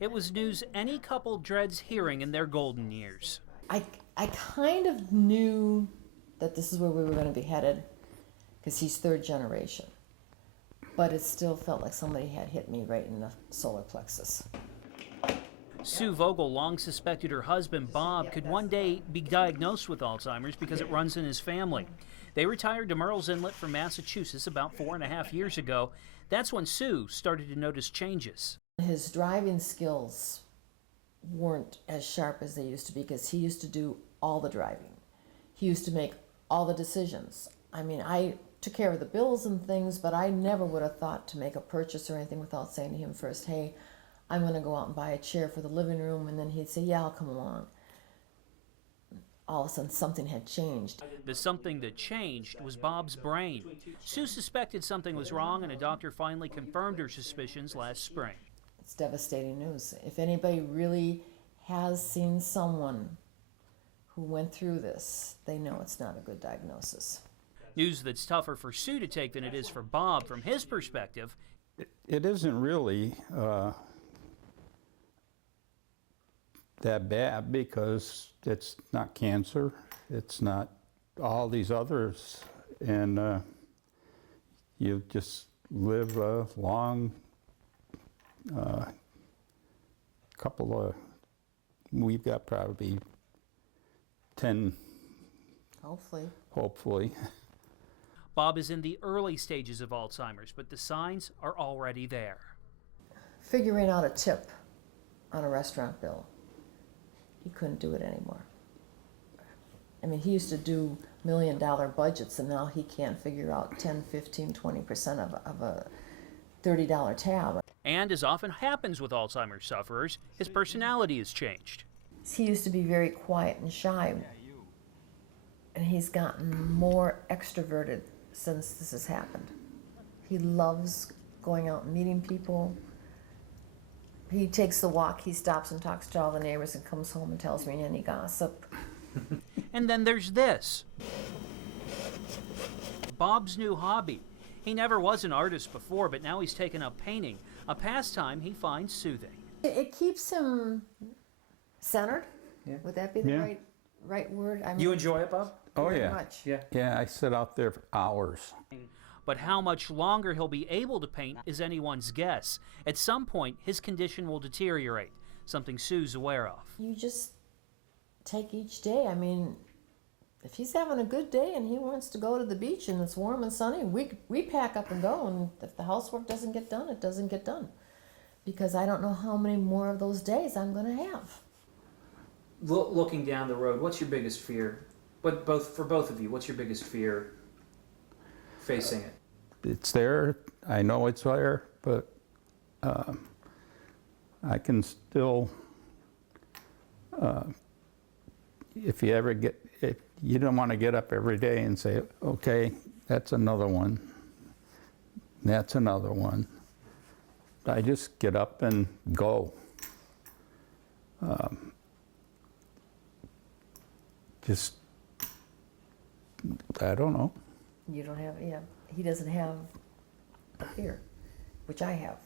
It was news any couple dreads hearing in their golden years. I kind of knew that this is where we were going to be headed because he's third generation. But it still felt like somebody had hit me right in the solar plexus. Sue Vogel long suspected her husband, Bob, could one day be diagnosed with Alzheimer's because it runs in his family. They retired to Murrells Inlet from Massachusetts about 4.5 years ago. That's when Sue started to notice changes. His driving skills weren't as sharp as they used to be because he used to do all the driving. He used to make all the decisions. I mean, I took care of the bills and things, but I never would have thought to make a purchase or anything without saying to him first, hey, I'm going to go out and buy a chair for the living room, and then he'd say, yeah, I'll come along. All of a sudden, something had changed. The something that changed was Bob's brain. Sue suspected something was wrong, and a doctor finally confirmed her suspicions last spring. It's devastating news. If anybody really has seen someone who went through this, they know it's not a good diagnosis. News that's tougher for Sue to take than it is for Bob. From his perspective, it isn't really that bad because it's not cancer, it's not all these others, and you just live a long we've got probably 10, hopefully. Bob is in the early stages of Alzheimer's, but the signs are already there. Figuring out a tip on a restaurant bill, he couldn't do it anymore. I mean, he used to do $1 million budgets, and now he can't figure out 10, 15, 20% of a $30 tab. And as often happens with Alzheimer's sufferers, his personality has changed. He used to be very quiet and shy, and he's gotten more extroverted since this has happened. He loves going out and meeting people. He takes the walk, he stops and talks to all the neighbors and comes home and tells me any gossip. And then there's this. Bob's new hobby. He never was an artist before, but now he's taken up painting, a pastime he finds soothing. It keeps him centered. Yeah. Would that be the right word? I mean, You enjoy it, Bob? Oh very yeah. much. Yeah, I sit out there for hours. But how much longer he'll be able to paint is anyone's guess. At some point, his condition will deteriorate, something Sue's aware of. You just take each day. I mean, if he's having a good day and he wants to go to the beach and it's warm and sunny, we pack up and go. And if the housework doesn't get done, it doesn't get done. Because I don't know how many more of those days I'm going to have. Looking down the road, what's your biggest fear? But for both of you, what's your biggest fear facing it? It's there, I know it's there, but I can still, if you don't want to get up every day and say, okay, that's another one, that's another one. I just get up and go. I don't know. You don't have, he doesn't have a fear, which I have.